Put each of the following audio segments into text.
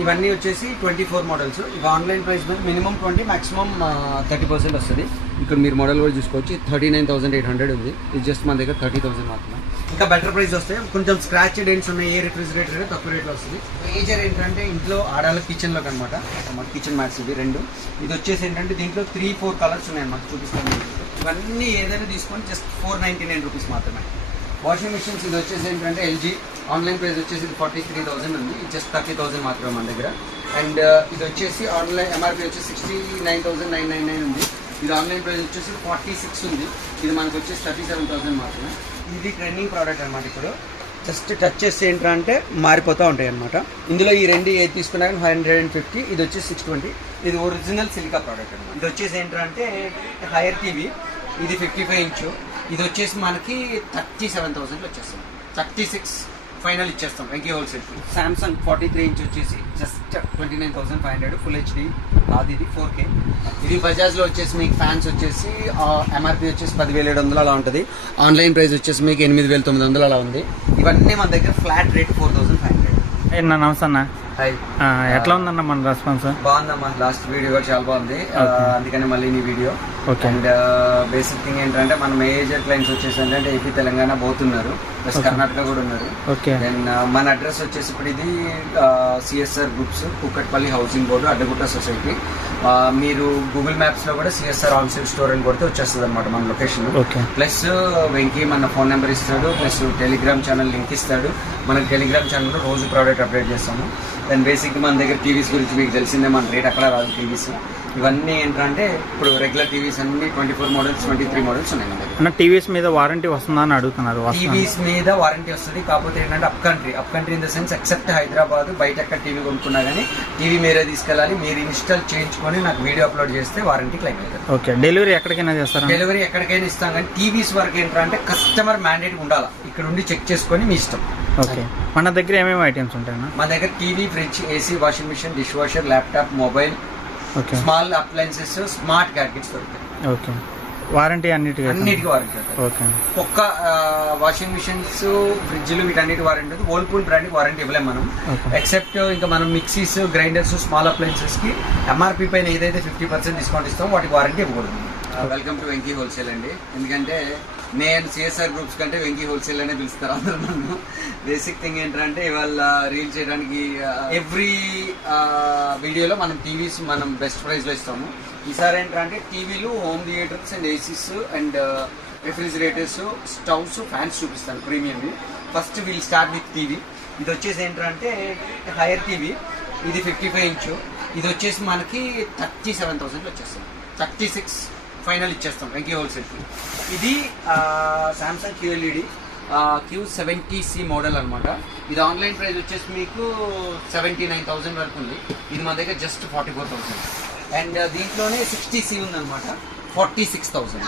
ఇవన్నీ వచ్చేసి 24 మోడల్స్. ఇవి ఆన్లైన్ ప్రైస్ మీద మినిమం 20 మాక్సిమం 30% వస్తుంది. ఇక్కడ మీరు మోడల్ కూడా చూసుకోవచ్చు. 39,800 ఉంది. ఇది జస్ట్ మన దగ్గర 30,000 మాత్రమే. ఇంకా బెటర్ ప్రైస్ వస్తాయి. కొంచెం స్క్రాచ్ డెంట్స్ ఉన్నాయి. ఏ రిఫ్రిజిరేటర్ తక్కువ రేట్లో వస్తుంది. మేజర్ ఏంటంటే ఇంట్లో ఆడాల కిచెన్లోకి అనమాట. మన కిచెన్ మ్యాట్స్ ఇవి రెండు. ఇది వచ్చేసి ఏంటంటే దీంట్లో 3-4 కలర్స్ ఉన్నాయి అన్నమాట. చూపిస్తాను. ఇవన్నీ ఏదైనా తీసుకొని జస్ట్ 499 రూపీస్ మాత్రమే. వాషింగ్ మిషన్స్ ఇది వచ్చేసి ఏంటంటే ఎల్జీ ఆన్లైన్ ప్రైస్ వచ్చేసి 43,000 ఉంది. ఇది జస్ట్ 30,000 మాత్రమే మన దగ్గర. అండ్ ఇది వచ్చేసి ఆన్లైన్ ఎంఆర్పీ వచ్చేసి 69,999 ఉంది. ఇది ఆన్లైన్ ప్రైస్ వచ్చేసి 46 ఉంది. ఇది మనకు వచ్చేసి 37,000 మాత్రమే. ఇది ట్రెండింగ్ ప్రోడక్ట్ అనమాట. ఇప్పుడు జస్ట్ టచ్ చేస్తే ఏంటంటే మారిపోతూ ఉంటాయి అనమాట. ఇందులో ఈ రెండు ఏది తీసుకున్నా 150, ఇది వచ్చేసి 620. ఇది ఒరిజినల్ సిలికా ప్రోడక్ట్ అనమాట. ఇది వచ్చేసి ఏంటంటే హైయర్ టీవీ. ఇది 55 ఇంచు. ఇది వచ్చేసి మనకి 37,000 వచ్చేస్తుంది. 36 ఫైనల్ ఇచ్చేస్తాం వెంకీ హోల్సేల్. సామ్సంగ్ 43 ఇంచ్ వచ్చేసి జస్ట్ 29,500 ఫుల్ హెచ్డి. అది ఇది 4K. ఇది బజాజ్లో వచ్చేసి మీకు ఫ్యాన్స్ వచ్చేసి ఎంఆర్పీ వచ్చేసి 10,700 అలా ఉంటుంది. ఆన్లైన్ ప్రైస్ వచ్చేసి మీకు 8,900 అలా ఉంది. ఇవన్నీ మన దగ్గర ఫ్లాట్ రేట్ 4,500. నమస్తే అన్న. హాయ్. ఎట్లా ఉందన్న మన రెస్పాన్స్? బాగుందమ్మా. లాస్ట్ వీడియో కూడా చాలా బాగుంది. అందుకని మళ్ళీ నీ వీడియో. అండ్ బేసిక్ థింగ్ ఏంటంటే మన మేజర్ క్లయింట్స్ వచ్చేసి ఏంటంటే ఏపీ తెలంగాణ పోతున్నారు, ప్లస్ కర్ణాటక కూడా ఉన్నారు. దెన్ మన అడ్రస్ వచ్చేసి ఇప్పుడు ఇది CSR groups, Kukatpally housing board, Addagutta society. మీరు గూగుల్ మ్యాప్స్ లో కూడా సిఎస్ఆర్ ఆన్సైడ్ స్టోర్ అని కొడితే వచ్చేస్తుంది అనమాట మన లొకేషన్. ప్లస్ వెంకీ మన ఫోన్ నెంబర్ ఇస్తాడు, ప్లస్ టెలిగ్రామ్ ఛానల్ లింక్ ఇస్తాడు. మనకి టెలిగ్రామ్ ఛానల్లో రోజు ప్రోడక్ట్ అప్డేట్ చేస్తాము. దెన్ బేసిక్ మన దగ్గర టీవీస్ గురించి మీకు తెలిసిందే, మన రేట్ అక్కడ రాదు టీవీస్. ఇవన్నీ ఏంటంటే ఇప్పుడు రెగ్యులర్ టీవీస్ అన్ని 24 మోడల్స్ 23 మోడల్స్ ఉన్నాయి మన దగ్గర. టీవీస్ మీద వారంటీ వస్తుందా అని అడుగుతున్నారు. టీవీస్ మీద వారంటీ వస్తుంది. కాకపోతే ఏంటంటే up country in the sense except Hyderabad, బయట ఎక్కడ టీవీ కొనుక్కున్నా కానీ టీవీ మీరే తీసుకెళ్ళాలి. మీరు ఇన్స్టాల్ చేయించుకొని నాకు వీడియో అప్లోడ్ చేస్తే వారంటీ క్లెయిమ్ అవుతుంది. ఓకే. డెలివరీ ఎక్కడికైనా చేస్తారా? డెలివరీ ఎక్కడికైనా ఇస్తాం, కానీ టీవీస్ వరకు ఏంటంటే కస్టమర్ మ్యాండేట్ ఉండాలి. ఇక్కడ ఉండి చెక్ చేసుకొని మీ ఇష్టం. ఓకే. మన దగ్గర ఏమేమి ఐటమ్స్ ఉంటాయన్నా? మన దగ్గర TV, fridge, AC, washing machine, dish washer, laptop, mobile, small appliances, smart gadgets దొరుకుతాయి. ఓకే. వారంటీ అన్నిటికీ వారంటీ. ఓకే. ఒక్క వాషింగ్ మిషన్స్, ఫ్రిడ్జ్లు వీటన్నిటి వారంటీ ఉంది. వోల్పూల్ బ్రాండ్కి వారంటీ ఇవ్వలేము మనం. ఎక్సెప్ట్ ఇంకా మనం మిక్సీస్, గ్రైండర్స్, స్మాల్ అప్లయన్సెస్ కి ఎంఆర్పీ పైన ఏదైతే 50% డిస్కౌంట్ ఇస్తామో వాటికి వారంటీ ఇవ్వకూడదు. వెల్కమ్ టు వెంకీ హోల్సేల్ అండి. ఎందుకంటే నేను సిఎస్ఆర్ గ్రూప్స్ కంటే వెంకీ హోల్సేల్ అనే పిలుస్తారు అందరూ నన్ను. బేసిక్ థింగ్ ఏంటంటే ఇవాళ రీల్ చేయడానికి ఎవ్రీ వీడియోలో మనం టీవీస్ మనం బెస్ట్ ప్రైస్లో ఇస్తాము. ఈసారి ఏంటంటే టీవీలు, home theatres and ACs and refrigerators, stoves, fans చూపిస్తాను ప్రీమియంవి. First we'll start with TV. ఇది వచ్చేసి ఏంటంటే హైయర్ టీవీ. ఇది 55 ఇంచు. ఇది వచ్చేసి మనకి 37,000 వచ్చేస్తుంది. 36 ఫైనల్ ఇచ్చేస్తాం వెంకీ హోల్సేల్కి. ఇది సామ్సంగ్ QLED Q70C మోడల్ అనమాట. ఇది ఆన్లైన్ ప్రైస్ వచ్చేసి మీకు 79,000 వరకు ఉంది. ఇది మన దగ్గర జస్ట్ 44,000. అండ్ దీంట్లోనే 60C ఉందన్నమాట, 46,000.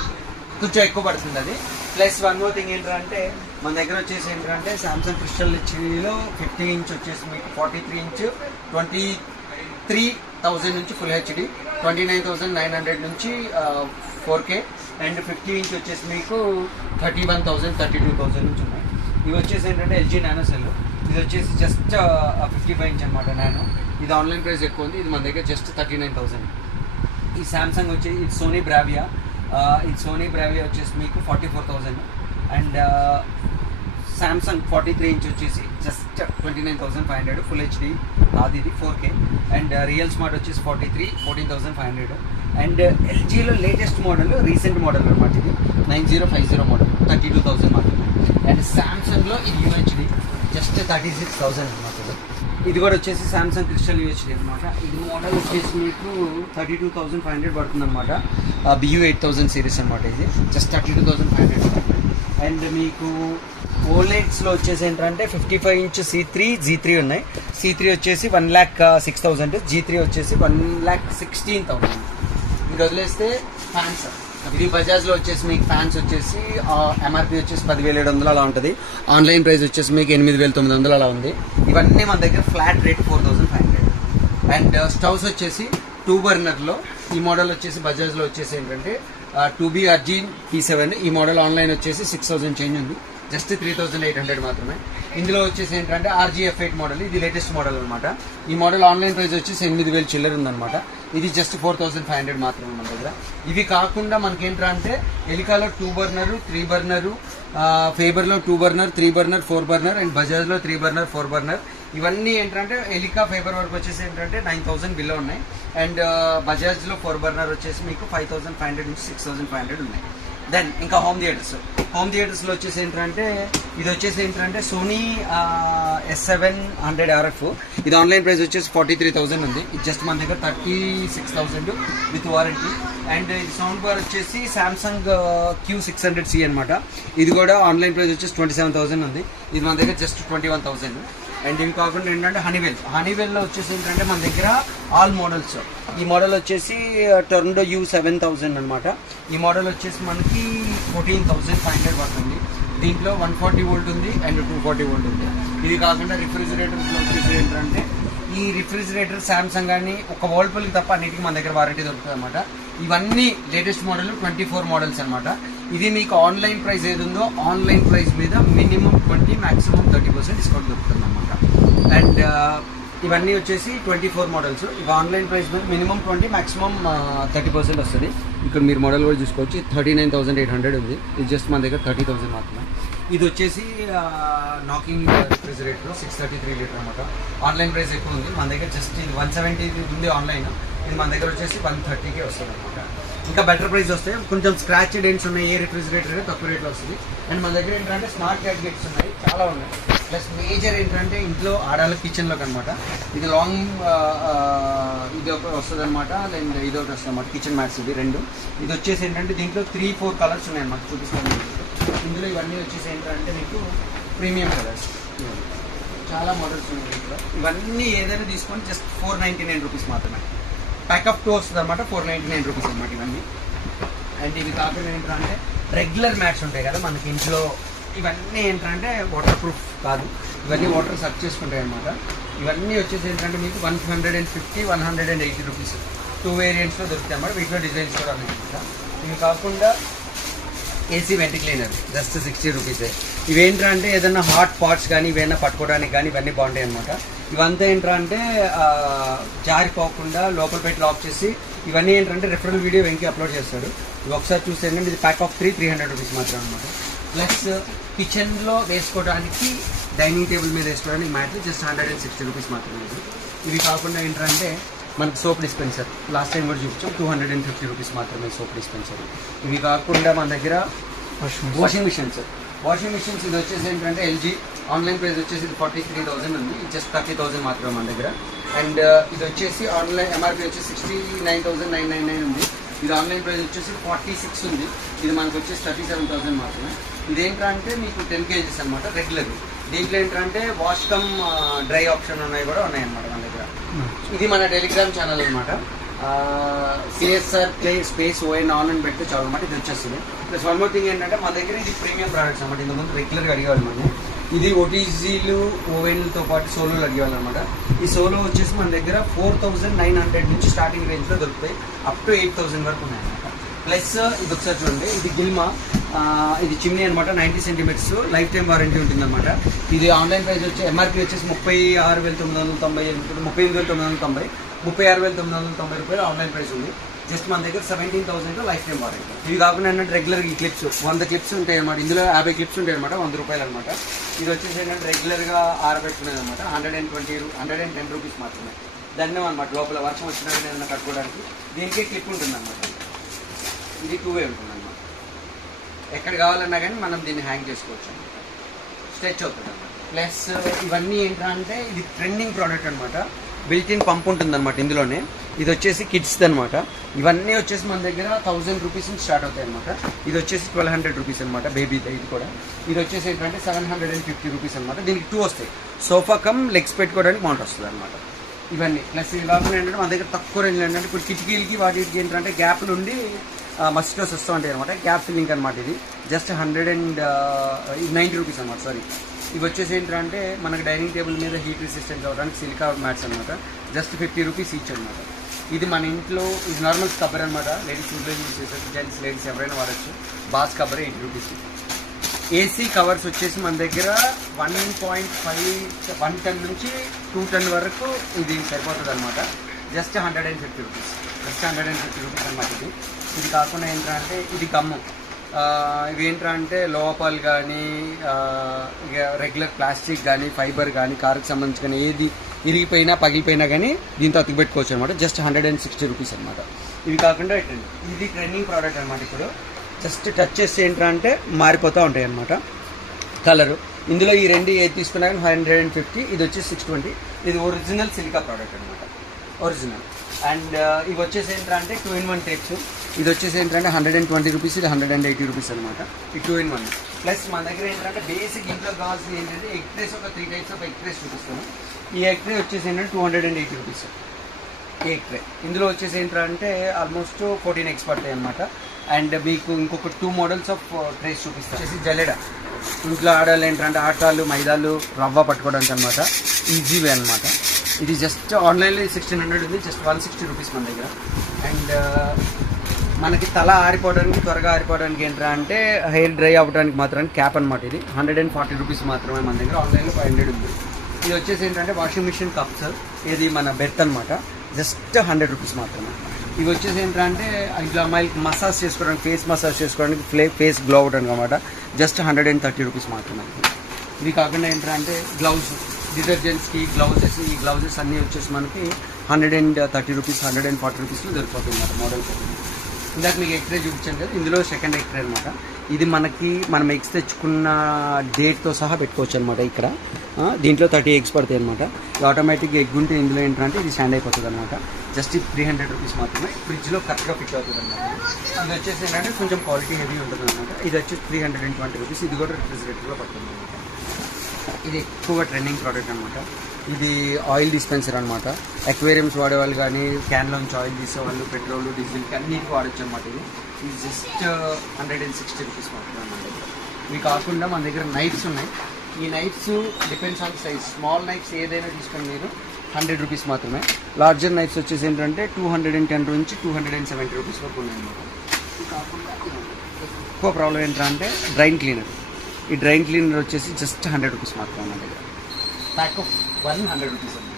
కొంచెం ఎక్కువ పడుతుంది అది. ప్లస్ వన్ మోర్ థింగ్ ఏంటంటే మన దగ్గర వచ్చేసి ఏంటంటే సామ్సంగ్ క్రిస్టల్ హెచ్డీలో 50 ఇంచ్ వచ్చేసి మీకు 43 ఇంచ్ 23,000 నుంచి ఫుల్ హెచ్డి, 29,900 నుంచి 4K. అండ్ 50 ఇంచ్ వచ్చేసి మీకు 31,000, 32,000 నుంచి ఉన్నాయి. ఇవి వచ్చేసి ఏంటంటే ఎల్జీ నానో సెల్. ఇది వచ్చేసి జస్ట్ 55 ఇంచ్ అనమాట నానో. ఇది ఆన్లైన్ ప్రైస్ ఎక్కువ ఉంది. ఇది మన దగ్గర జస్ట్ 39,000. ఈ సామ్సంగ్ వచ్చేసి ఇది సోనీ బ్రావియా. ఇది సోనీ బ్రావియా వచ్చేసి మీకు 44,000. అండ్ సామ్సంగ్ 43 ఇంచ్ వచ్చేసి జస్ట్ 29,500 ఫుల్ హెచ్డి. అది ఇది 4K. అండ్ రియల్ స్మార్ట్ వచ్చేసి 43, 14,500. అండ్ ఎల్జీలో లేటెస్ట్ మోడల్, రీసెంట్ మోడల్ అనమాట. ఇది 9050 మోడల్, 32,000 మాత్రమే. అండ్ సామ్సంగ్లో ఇది UHD జస్ట్ 36,000 అనమాట. ఇది కూడా వచ్చేసి సామ్సంగ్ క్రిస్టల్ UHD అనమాట. ఇది మోడల్ వచ్చేసి మీకు 32,500 పడుతుంది అనమాట. BU 8000 సిరీస్ అనమాట. ఇది జస్ట్ 32,500. అండ్ మీకు ఓలెడ్స్లో వచ్చేసి ఏంటంటే 55 ఇంచ్ C3, G3 ఉన్నాయి. C3 వచ్చేసి 1,06,000, G3 వచ్చేసి 1,16,000. ఇంకా వదిలేస్తే ఫ్యాన్స్. ఇది బజాజ్లో వచ్చేసి మీకు ఫ్యాన్స్ వచ్చేసి ఎంఆర్పీ వచ్చేసి 10,700 అలా ఉంటుంది. ఆన్లైన్ ప్రైస్ వచ్చేసి మీకు 8,900 అలా ఉంది. ఇవన్నీ మన దగ్గర ఫ్లాట్ రేట్ 4,500. అండ్ స్టవ్స్ వచ్చేసి 2 బర్నర్లో ఈ మోడల్ వచ్చేసి బజాజ్లో వచ్చేసి ఏంటంటే 2B అర్జీన్ P7. ఈ మోడల్ ఆన్లైన్ వచ్చేసి 6,000 చేంజ్ ఉంది. జస్ట్ 3,800 మాత్రమే. ఇందులో వచ్చేసి ఏంటంటే RGF8 మోడల్, ఇది లేటెస్ట్ మోడల్ అనమాట. ఈ మోడల్ ఆన్లైన్ ప్రైస్ వచ్చేసి 8,000 చిల్లర ఉందన్నమాట. ఇది జస్ట్ 4,500 మాత్రమే మన దగ్గర. ఇవి కాకుండా మనకేంటంటే ఎలికాలో 2 బర్నర్ 3 బర్నర్, ఫేబర్లో 2 బర్నర్ 3 బర్నర్ 4 బర్నర్ అండ్ బజాజ్లో 3 బర్నర్ 4 బర్నర్. ఇవన్నీ ఏంటంటే ఎలికా ఫేబర్ వరకు వచ్చేసి ఏంటంటే 9,000 బిలో ఉన్నాయి. అండ్ బజాజ్లో 4 బర్నర్ వచ్చేసి మీకు 5,500 నుంచి 6,500 ఉన్నాయి. దెన్ ఇంకా హోమ్ థియేటర్స్లో వచ్చేసి ఏంటంటే ఇది వచ్చేసి ఏంటంటే సోనీ S700 RF. ఇది ఆన్లైన్ ప్రైస్ వచ్చేసి 43,000 ఉంది. ఇది జస్ట్ మన దగ్గర 36,000 విత్ వారంటీ. అండ్ ఇది సౌండ్ బార్ వచ్చేసి సామ్సంగ్ Q600C అనమాట. ఇది కూడా ఆన్లైన్ ప్రైస్ వచ్చేసి 27,000 ఉంది. ఇది మన దగ్గర జస్ట్ 21,000. అండ్ ఇవి కాకుండా ఏంటంటే హనీవెల్లో వచ్చేసి ఏంటంటే మన దగ్గర ఆల్ మోడల్స్. ఈ మోడల్ వచ్చేసి టర్న్డో U7000 అనమాట. ఈ మోడల్ వచ్చేసి మనకి 14,500 పడుతుంది. దీంట్లో 140 వోల్ట్ ఉంది అండ్ 240 వోల్ట్ ఉంది. ఇది కాకుండా రిఫ్రిజిరేటర్స్లో వచ్చేసి ఏంటంటే ఈ రిఫ్రిజిరేటర్ సామ్సంగ్ కానీ ఒక వోల్పుల్కి తప్ప అన్నిటికీ మన దగ్గర వారంటీ దొరుకుతుంది అనమాట. ఇవన్నీ లేటెస్ట్ మోడల్ 24 మోడల్స్ అనమాట. ఇది మీకు ఆన్లైన్ ప్రైస్ ఏది ఉందో ఆన్లైన్ ప్రైస్ మీద మినిమం 20 మాక్సిమం 30% డిస్కౌంట్ దొరుకుతుంది అనమాట. అండ్ ఇవన్నీ వచ్చేసి 24 మోడల్స్. ఇవి ఆన్లైన్ ప్రైస్ మీద మినిమం 20 మాక్సిమం 30% వస్తుంది. ఇక్కడ మీరు మోడల్ కూడా చూసుకోవచ్చు. 39,800 ఉంది. ఇది జస్ట్ మన దగ్గర 30,000 మాత్రమే. ఇది వచ్చేసి నాకింగ్ రిఫ్రిజిరేటర్ 633 లీటర్ అనమాట. ఆన్లైన్ ప్రైస్ ఎక్కువ ఉంది. మన దగ్గర జస్ట్ ఇది 170 ఉంది ఆన్లైన్. ఇది మన దగ్గర వచ్చేసి 130కే వస్తుంది అనమాట. ఇంకా బెటర్ ప్రైస్ వస్తాయి. కొంచెం స్క్రాచ్ డెంట్స్ ఉన్నాయి ఏ రిఫ్రిజిరేటర్ తక్కువ రేట్లో వస్తుంది. అండ్ మన దగ్గర ఏంటంటే స్మార్ట్ గ్యాడ్జెట్స్ ఉన్నాయి, చాలా ఉన్నాయి. ప్లస్ మేజర్ ఏంటంటే ఇంట్లో ఆడాలి కిచెన్లోకి అనమాట. ఇది లాంగ్ ఇది ఒక వస్తుంది అనమాట. అండ్ ఇది ఒకటి వస్తుంది అనమాట కిచెన్ మ్యాట్స్. ఇది రెండు. ఇది వచ్చేసి ఏంటంటే దీంట్లో 3-4 కలర్స్ ఉన్నాయి అనమాట. చూపిస్తాను. ఇందులో ఇవన్నీ వచ్చేసి ఏంటంటే మీకు ప్రీమియం కలర్స్, చాలా మోడల్స్ ఉన్నాయి దీంట్లో. ఇవన్నీ ఏదైనా తీసుకొని జస్ట్ 499 రూపీస్ మాత్రమే. ప్యాక్ ఆఫ్ 2 వస్తుంది అనమాట. 499 రూపీస్ అనమాట ఇవన్నీ. అండ్ ఇవి కాకుండా ఏంటంటే రెగ్యులర్ మ్యాట్స్ ఉంటాయి కదా మనకి ఇంట్లో, ఇవన్నీ ఏంటంటే వాటర్ ప్రూఫ్ కాదు, ఇవన్నీ వాటర్ సర్చ్ చేసుకుంటాయి అనమాట. ఇవన్నీ వచ్చేసి ఏంటంటే మీకు 150, 180 రూపీస్ 2 వేరియంట్స్లో దొరుకుతాయి అన్నమాట. వీటిలో డిజైన్స్ కూడా ఉన్నాయి అనమాట. ఇవి కాకుండా ఏసీ వెంటి క్లీనర్ జస్ట్ 60 రూపీసే. ఇవేంటంటే ఏదైనా హాట్ పాట్స్ కానీ ఇవైనా పట్టుకోవడానికి కానీ ఇవన్నీ బాగుంటాయి అనమాట. ఇవంతా ఏంటంటే జారిపోకుండా లోపల పెట్టి లాక్ చేసి ఇవన్నీ ఏంటంటే రిఫరల్ వీడియో వెంకి అప్లోడ్ చేస్తాడు. ఇవి ఒకసారి చూస్తే ఏంటంటే ఇది ప్యాక్ ఆఫ్ 300 రూపీస్ మాత్రం అనమాట. ప్లస్ కిచెన్లో వేసుకోవడానికి డైనింగ్ టేబుల్ మీద వేసుకోవడానికి మ్యాట్ జస్ట్ 160 రూపీస్ మాత్రమే. ఇవి కాకుండా ఏంటంటే మనకి సోప్ డిస్పెన్సర్ లాస్ట్ టైం కూడా చూపించాం, 250 రూపీస్ మాత్రమే సోప్ డిస్పెన్సర్. ఇవి కాకుండా మన దగ్గర వాషింగ్ మిషన్స్ ఇది వచ్చేసి ఏంటంటే LG ఆన్లైన్ ప్రైస్ వచ్చేసి ఇది 43,000 ఉంది. ఇది జస్ట్ 30,000 మాత్రమే మన దగ్గర. అండ్ ఇది వచ్చేసి ఆన్లైన్ MRP వచ్చేసి 69,999 ఉంది. ఇది ఆన్లైన్ ప్రైస్ వచ్చేసి 46 ఉంది. ఇది మనకు వచ్చేసి 37,000 మాత్రమే. ఇదేంటంటే మీకు 10 kgs అనమాట రెగ్యులర్. దీంట్లో ఏంటంటే వాష్ కమ్ డ్రై ఆప్షన్ ఉన్నాయి కూడా ఉన్నాయన్నమాట మన దగ్గర. ఇది మన టెలిగ్రామ్ ఛానల్ అనమాట. CSR స్పేస్ ON ఆన్ అని పెడితే చాలు అనమాట. ఇది వచ్చేస్తుంది. ప్లస్ వన్ మోర్ థింగ్ ఏంటంటే మన దగ్గర ఇది ప్రీమియం ప్రోడక్ట్స్ అనమాట. ఇంతకుముందు రెగ్యులర్గా అడిగేవాళ్ళు మనం. ఇది OTGలు ఓవెన్లతో పాటు సోలోలు అడిగేవాళ్ళు అనమాట. ఈ సోలో వచ్చేసి మన దగ్గర 4,900 నుంచి స్టార్టింగ్ రేంజ్లో దొరుకుతాయి. అప్ టు 8,000 వరకు ఉన్నాయన్నమాట. ప్లస్ ఇది ఒకసారి చూడండి. ఇది గిల్మా, ఇది చిమ్నీ అనమాట. 90 సెంటీమీటర్స్ లైఫ్ టైం వారంటీ ఉంటుందన్నమాట. ఇది ఆన్లైన్ ప్రైస్ వచ్చి MRP వచ్చేసి 36,990, 38,990, 36,990 రూపాయలు ఆన్లైన్ ప్రైస్ ఉంది. జస్ట్ మన దగ్గర 17,000 లైఫ్ టైం వారంటీ. ఇవి కాకుండా ఏంటంటే రెగ్యులర్ ఈ క్లిప్స్ 100 క్లిప్స్ ఉంటాయి అనమాట. ఇందులో 50 క్లిప్స్ ఉంటాయి అనమాట. 100 రూపాయలు అనమాట. ఇది వచ్చేసి ఏంటంటే రెగ్యులర్గా ఆరబెట్టుకునేది అనమాట. 110 రూపీస్ మాత్రమే. దండం అనమాట. లోపల వర్షం వచ్చినా ఏదైనా కట్టుకోవడానికి దీనికే క్లిప్ ఉంటుంది అనమాట. ఇది 2 వే ఉంటుంది అనమాట. ఎక్కడ కావాలన్నా కానీ మనం దీన్ని హ్యాంగ్ చేసుకోవచ్చు అనమాట. స్ట్రెచ్ అవుతుంది అనమాట. ప్లస్ ఇవన్నీ ఏంటంటే ఇది ట్రెండింగ్ ప్రోడక్ట్ అనమాట. బిల్ట్ ఇన్ పంప్ ఉంటుంది అనమాట ఇందులోనే. ఇది వచ్చేసి కిడ్స్ది అనమాట. ఇవన్నీ వచ్చేసి మన దగ్గర 1,000 రూపీస్ నుంచి స్టార్ట్ అవుతాయి అనమాట. ఇది వచ్చేసి 1,200 రూపీస్ అనమాట బేబీది. ఇది కూడా ఇది వచ్చేసి ఏంటంటే 750 రూపీస్ అనమాట. దీనికి 2 వస్తాయి. సోఫా కమ్ లెగ్స్ పెట్టుకోవడానికి మౌంట్ వస్తుంది అనమాట. ఇవన్నీ ప్లస్ ఇది కాకుండా ఏంటంటే మన దగ్గర తక్కువ రేంజ్ ఏంటంటే ఇప్పుడు కిటికీలకి వాటికి ఏంటంటే గ్యాప్ నుండి మస్కిటోస్ వస్తూ ఉంటాయి అనమాట. గ్యాప్ ఫిల్లింగ్ అనమాట. ఇది జస్ట్ 190 రూపీస్ అనమాట. సారీ, ఇవి వచ్చేసి ఏంటంటే మనకి డైనింగ్ టేబుల్ మీద హీట్ రెసిస్టెంట్ అవ్వడానికి సిలికా మ్యాట్స్ అనమాట. జస్ట్ 50 రూపీస్ ఈచ్ అనమాట. ఇది మన ఇంట్లో ఇది నార్మల్ స్కబ్బర్ అనమాట. లేడీస్ యూజ్ చేసేది, జెంట్స్ లేడీస్ ఎవరైనా వాడచ్చు. బాస్ స్కబ్బర్ 80 రూపీస్. ఏసీ కవర్స్ వచ్చేసి మన దగ్గర 1.5 1 టన్ నుంచి 2 టన్ వరకు ఇది సరిపోతుంది అనమాట. జస్ట్ 150 రూపీస్, జస్ట్ 150 రూపీస్ అనమాట. ఇది కాకుండా ఏంటంటే ఇది గమ్ము. ఇవేంటంటే లోపల కానీ ఇక రెగ్యులర్ ప్లాస్టిక్ కానీ ఫైబర్ కానీ కారుకి సంబంధించి కానీ ఏది ఇరిగిపోయినా పగిలిపోయినా కానీ దీంతో అతికి పెట్టుకోవచ్చు అనమాట. జస్ట్ 160 రూపీస్ అనమాట. ఇవి కాకుండా ఇది ట్రెండింగ్ ప్రోడక్ట్ అనమాట. ఇప్పుడు జస్ట్ టచ్ చేస్తే ఏంటంటే మారిపోతూ ఉంటాయి అనమాట కలరు. ఇందులో ఈ రెండు ఏది తీసుకున్నా కానీ 150, ఇది వచ్చి 620. ఇది ఒరిజినల్ సిలికా ప్రోడక్ట్ అనమాట, ఒరిజినల్. అండ్ ఇవి వచ్చేసి ఏంటంటే 2-in-1 టైప్స్. ఇది వచ్చేసి ఏంటంటే 120 రూపీస్, ఇది 180 రూపీస్ అనమాట. ఈ 2-in-1 ప్లస్ మన దగ్గర ఏంటంటే బేసిక్ ఇంట్లో కావాల్సింది ఏంటంటే ఎగ్ ట్రేస్, ఒక 3 టైప్స్ ఆఫ్ ఎగ్ ట్రేస్ చూపిస్తాను. ఈ ఎగ్ ట్రే వచ్చేసి ఏంటంటే 280 రూపీస్ ఈ ఎగ్ ట్రే. ఇందులో వచ్చేసి ఏంటంటే ఆల్మోస్ట్ 14 eggs పడతాయి అనమాట. అండ్ మీకు ఇంకొక 2 మోడల్స్ ఆఫ్ ట్రేస్ చూపిస్తాను. వచ్చేసి జల్లెడ, ఇంట్లో ఆడాలి ఏంటంటే ఆటాలు మైదాలు రవ్వ పట్టుకోవడానికి అనమాట. ఈజీ వే అనమాట. ఇది జస్ట్ ఆన్లైన్లో 1600 ఉంది, జస్ట్ 160 రూపీస్ మన దగ్గర. అండ్ మనకి తల ఆరిపోవడానికి, త్వరగా ఆరిపోవడానికి ఏంటంటే హెయిర్ డ్రై అవ్వడానికి మాత్రం క్యాప్ అనమాట. ఇది 140 రూపీస్ మాత్రమే మన దగ్గర. ఆన్లైన్లో 500 ఉంది. ఇది వచ్చేసి ఏంటంటే వాషింగ్ మిషన్ కప్స్, ఇది మన బెర్త్ అనమాట. జస్ట్ 100 రూపీస్ మాత్రమే. ఇవి వచ్చేసి ఏంటంటే ఇట్లా అమ్మాయిలకి మసాజ్ చేసుకోవడానికి, ఫేస్ మసాజ్ చేసుకోవడానికి, ఫేస్ గ్లో అవ్వడానికి అనమాట. జస్ట్ 130 రూపీస్ మాత్రమే. ఇవి కాకుండా ఏంటంటే గ్లౌజ్, డిటర్జెంట్స్కి గ్లౌజెస్, ఈ గ్లౌజెస్ అన్నీ వచ్చేసి మనకి 130 రూపీస్, 140 రూపీస్లో దొరికిపోతుంది అన్నమాట. మోడల్ ఇందాక మీకు ఎక్స్రే చూపించాను కదా, ఇందులో సెకండ్ ఎక్స్రే అనమాట. ఇది మనం ఎగ్స్ తెచ్చుకున్న డేట్తో సహా పెట్టుకోవచ్చు అనమాట. ఇక్కడ దీంట్లో 30 eggs పడతాయి అనమాట. ఆటోమేటిక్గా ఎగ్ ఉంటే ఇందులో ఏంటంటే ఇది స్టాండ్ అయిపోతుంది అనమాట. జస్ట్ 300 రూపీస్ మాత్రమే. ఫ్రిడ్జ్లో కరెక్ట్గా ఫిట్ అవుతుంది అనమాట. ఇది వచ్చేసి ఏంటంటే కొంచెం క్వాలిటీ హెవీ ఉంటుంది అనమాట. ఇది వచ్చి 320 రూపీస్. ఇది కూడా రిఫ్రిజిరేటర్లో పడుతుంది అనమాట. ఇది ఎక్కువగా ట్రెండింగ్ ప్రోడక్ట్ అనమాట. ఇది ఆయిల్ డిస్పెన్సర్ అనమాట. అక్వేరియంస్ వాడేవాళ్ళు కానీ, క్యాన్లోంచి ఆయిల్ తీసేవాళ్ళు, పెట్రోల్ డీజిల్కి అన్నిటికీ వాడచ్చు అనమాట. ఇది జస్ట్ 160 రూపీస్ మాత్రమే మన దగ్గర. ఇవి కాకుండా మన దగ్గర నైఫ్స్ ఉన్నాయి. ఈ knifes depends on size. Small knifes ఏదైనా తీసుకొని మీరు 100 రూపీస్ మాత్రమే. లార్జర్ నైఫ్స్ వచ్చేసి ఏంటంటే 210 నుంచి 270 రూపీస్ వరకు ఉన్నాయన్నమాట. ఇవి కాకుండా ఎక్కువ ప్రాబ్లం ఏంటంటే డ్రైన్ క్లీనర్. ఈ డ్రైన్ క్లీనర్ వచ్చేసి జస్ట్ 100 రూపీస్ మాత్రమే మన దగ్గర. ప్యాక్ ఆఫ్ 100 రూపీస్ అండి.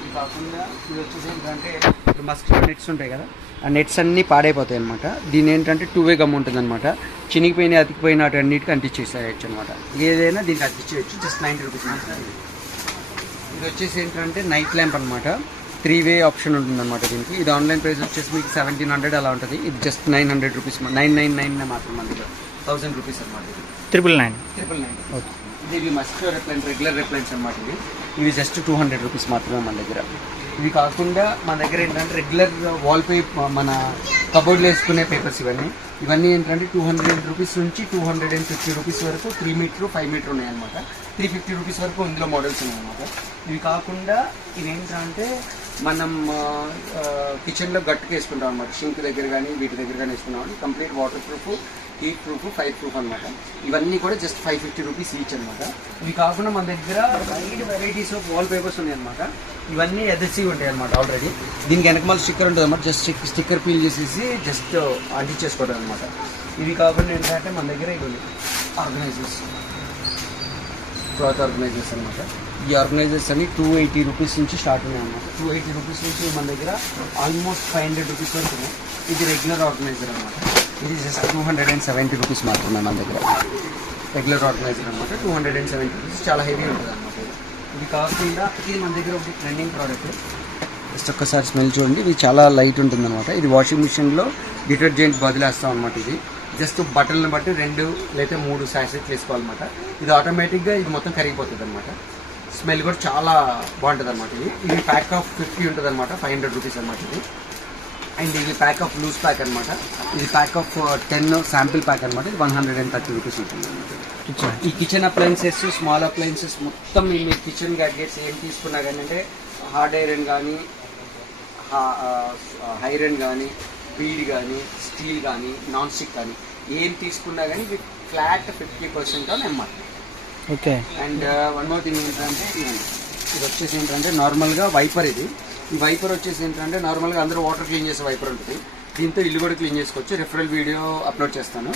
ఇది కాకుండా ఇది వచ్చేసి ఏంటంటే ఇప్పుడు మస్కిటో నెట్స్ ఉంటాయి కదా, ఆ నెట్స్ అన్నీ పాడైపోతాయి అనమాట. దీని ఏంటంటే 2-way గమ్ ఉంటుంది అనమాట. చినిగిపోయిన అతికిపోయిన వాటి అన్నిటికీ అంటించేసేయచ్చు అనమాట. ఏదైనా దీనికి అంటించేయచ్చు. జస్ట్ 90 రూపీస్ మాత్రమే. ఇది వచ్చేసి ఏంటంటే నైట్ ల్యాంప్ అనమాట. 3-way ఆప్షన్ ఉంటుంది అనమాట దీనికి. ఇది ఆన్లైన్ ప్రైస్ వచ్చేసి మీకు 1700 అలా ఉంటుంది. ఇది జస్ట్ 900 రూపీస్, 999 మాత్రం మన దగ్గర. 1000 రూపీస్ అనమాట. ఇది 999. ఓకే. ఇది మస్కిటో రెప్లెంట్, రెగ్యులర్ రెప్లెంట్స్ అనమాట. ఇవి జస్ట్ 200 రూపీస్ మాత్రమే మన దగ్గర. ఇవి కాకుండా మన దగ్గర ఏంటంటే రెగ్యులర్ వాల్ పేపర్, మన కబోర్డ్లో వేసుకునే పేపర్స్ ఇవన్నీ ఏంటంటే 200 రూపీస్ నుంచి 250 రూపీస్ వరకు 3 మీటర్ 5 మీటర్ ఉన్నాయన్నమాట. 350 రూపీస్ వరకు ఇందులో మోడల్స్ ఉన్నాయన్నమాట. ఇవి కాకుండా ఇవేంటంటే మనం కిచెన్లో గట్టుకు వేసుకుంటాం అనమాట. షింక్ దగ్గర కానీ వీటి దగ్గర కానీ వేసుకున్నాం. Complete water proof, heat proof, fire proof అనమాట. ఇవన్నీ కూడా జస్ట్ 550 రూపీస్ ఈచ్ అనమాట. ఇవి కాకుండా మన దగ్గర wide varieties of wall papers ఉన్నాయన్నమాట. ఇవన్నీ ఎదర్సీ ఉంటాయి అనమాట. ఆల్రెడీ దీనికి వెనకమాల స్టిక్కర్ ఉంటుంది అనమాట. జస్ట్ స్టిక్కర్ పీల్ చేసేసి జస్ట్ అంటించేసుకోవడం అనమాట. ఇవి కాకుండా ఏంటంటే మన దగ్గర ఇవి ఆర్గనైజర్స్, క్లాత్ ఆర్గనైజర్స్ అనమాట. ఈ ఆర్గనైజర్స్ అన్ని 280 రూపీస్ నుంచి స్టార్ట్ ఉన్నాయి అన్నమాట. 280 రూపీస్ నుంచి మన దగ్గర ఆల్మోస్ట్ 500 రూపీస్ వరకు ఉన్నాయి. ఇది రెగ్యులర్ ఆర్గనైజర్ అనమాట. ఇది జస్ట్ 270 రూపీస్ మాత్రమే మన దగ్గర. రెగ్యులర్ ఆర్గనైజర్ అనమాట. 270 రూపీస్. చాలా హెవీ ఉంటుంది అనమాట. ఇది కాకుండా ఇది మన దగ్గర ఒక ట్రెండింగ్ ప్రోడక్ట్. జస్ట్ ఒక్కసారి స్మెల్ చూడండి. ఇది చాలా లైట్ ఉంటుంది అనమాట. ఇది వాషింగ్ మిషన్లో డిటర్జెంట్ బదిలేస్తాం అనమాట. ఇది జస్ట్ బట్టలను బట్టి 2 లేదా 3 శాషెట్లు వేసుకోవాలన్నమాట. ఇది ఆటోమేటిక్గా ఇది మొత్తం కరిగిపోతుంది అనమాట. స్మెల్ కూడా చాలా బాగుంటుంది అనమాట. ఇది ప్యాక్ ఆఫ్ 50 ఉంటుంది అనమాట. 500 రూపీస్ అనమాట ఇది. అండ్ ఇది ప్యాక్ ఆఫ్ లూజ్ ప్యాక్ అనమాట. ఇది ప్యాక్ ఆఫ్ 10 శాంపిల్ ప్యాక్ అనమాట. ఇది 130 రూపీస్ ఉంటుంది అనమాట. ఈ కిచెన్ అప్లయన్సెస్, స్మాల్ అప్లయన్సెస్ మొత్తం మీరు కిచెన్ గ్యాడ్జెట్స్ ఏం తీసుకున్నా కానీ అంటే హార్డ్ ఐరన్ కానీ, ఐరన్ కానీ, బీడ్ కానీ, స్టీల్ కానీ, నాన్ స్టిక్ కానీ ఏం తీసుకున్నా కానీ ఇది flat 50% on MRP. Okay. And one more thing ఏంటంటే ఇది వచ్చేసి ఏంటంటే నార్మల్గా వైపర్. ఇది ఈ వైపర్ వచ్చేసి ఏంటంటే నార్మల్గా అందరూ వాటర్ క్లీన్ చేసే వైపర్ ఉంటుంది. దీంతో ఇల్లు కూడా క్లీన్ చేసుకోవచ్చు. రిఫరల్ వీడియో అప్లోడ్ చేస్తాను.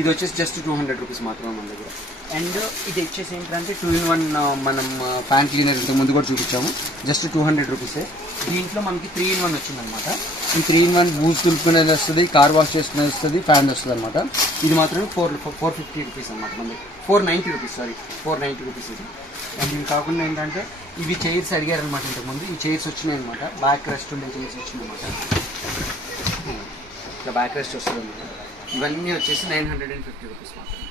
ఇది వచ్చేసి జస్ట్ 200 రూపీస్ మాత్రమే మన దగ్గర. అండ్ ఇది వచ్చేసి ఏంటంటే 2-in-1 మనం ఫ్యాన్ క్లీనర్ ఇంతకు ముందు కూడా చూపించాము. జస్ట్ 200 రూపీసే. దీంట్లో మనకి 3-in-1 వచ్చిందనమాట. ఈ 3-in-1 బూజ్ తులుపుకునేది వస్తుంది, కార్ వాష్ చేసుకునేది వస్తుంది, ఫ్యాన్ వస్తుంది అనమాట. ఇది మాత్రమే 450 రూపీస్ అనమాట మనకి. 490 రూపీస్, సారీ 490 రూపీస్ ఇది. అండ్ ఇవి కాకుండా ఏంటంటే ఇవి చైర్స్ అడిగారు అనమాట ఇంతకుముందు. ఈ చైర్స్ వచ్చినాయి అనమాట, బ్యాక్ రెస్ట్ ఉండే చైర్స్ వచ్చినాయి అనమాట. ఇట్లా బ్యాక్ రెస్ట్ వస్తుంది అనమాట. ఇవన్నీ వచ్చేసి 950 రూపీస్ మాత్రమే.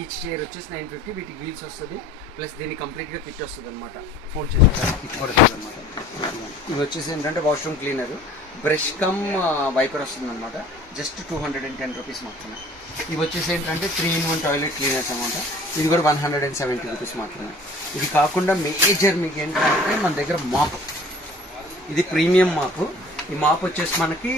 ఈచ్ చైర్ వచ్చేసి 950. వీటికి వీల్స్ వస్తుంది, ప్లస్ దీనికి కంప్లీట్గా కిట్ వస్తుంది అనమాట. ఫోల్డ్ చేసుకోవడానికి కిట్ కూడా వస్తుంది అనమాట. ఇవి వచ్చేసి ఏంటంటే washroom cleaner, brush cum wiper వస్తుంది అనమాట. జస్ట్ 210 రూపీస్ మాత్రమే. ఇవి వచ్చేసి ఏంటంటే 3-in-1 టాయిలెట్ క్లీనర్స్ అనమాట. ఇది కూడా 170 రూపీస్ మాత్రమే. ఇది కాకుండా మేజర్ మీకు ఏంటంటే మన దగ్గర మాప్, ఇది ప్రీమియం మాప్. ఈ మాప్ వచ్చేసి మనకి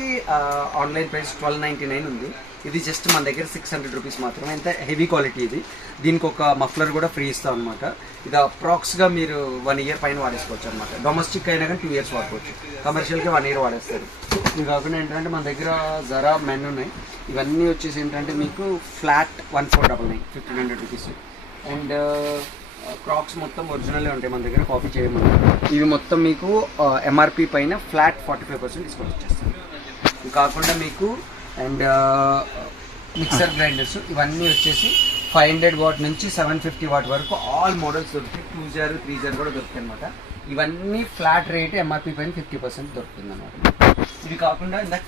ఆన్లైన్ ప్రైస్ 1299 ఉంది. ఇది జస్ట్ మన దగ్గర 600 రూపీస్ మాత్రమే. ఎంత హెవీ క్వాలిటీ ఇది. దీనికి ఒక మఫ్లర్ కూడా ఫ్రీ ఇస్తాం అనమాట. ఇది అప్రాక్స్గా మీరు 1 year పైన వాడేసుకోవచ్చు అనమాట. డొమెస్టిక్ అయినా కానీ 2 years వాడుకోవచ్చు. కమర్షియల్గా 1 year వాడేస్తారు. ఇది కాకుండా ఏంటంటే మన దగ్గర జరా మెన్ ఉన్నాయి. ఇవన్నీ వచ్చేసి ఏంటంటే మీకు ఫ్లాట్ 1499, 1500 రూపీస్. అండ్ క్రాక్స్ మొత్తం ఒరిజినల్ ఉంటాయి మన దగ్గర, కాపీ చేయమని. ఇవి మొత్తం మీకు ఎంఆర్పి పైన ఫ్లాట్ 45% డిస్కౌంట్ ఇచ్చేస్తాను. ఇవి కాకుండా మీకు అండ్ మిక్సర్ గ్రైండర్స్ ఇవన్నీ వచ్చేసి 500 వాట్ నుంచి 750 వాట్ వరకు ఆల్ మోడల్స్ దొరుకుతాయి. 2 3 కూడా దొరుకుతాయి అనమాట. ఇవన్నీ ఫ్లాట్ రేట్ ఎంఆర్పి పైన 50% దొరుకుతుంది అనమాట. ఇవి కాకుండా ఇందాక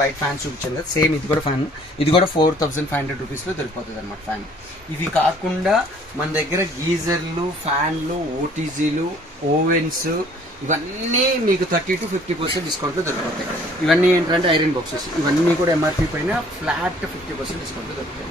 బయట ఫ్యాన్స్ చూపించాను కదా, సేమ్ ఇది కూడా ఫ్యాన్. ఇది కూడా 4500 రూపీస్లో దొరికిపోతుంది అనమాట ఫ్యాన్. ఇవి కాకుండా మన దగ్గర గీజర్లు, ఫ్యాన్లు, ఓటీజీలు, ఓవెన్స్ ఇవన్నీ మీకు 30 to 50% డిస్కౌంట్లో దొరికిపోతాయి. ఇవన్నీ ఏంటంటే ఐరన్ బాక్సెస్. ఇవన్నీ కూడా ఎంఆర్పి పైన ఫ్లాట్ 50% డిస్కౌంట్లో దొరుకుతాయి.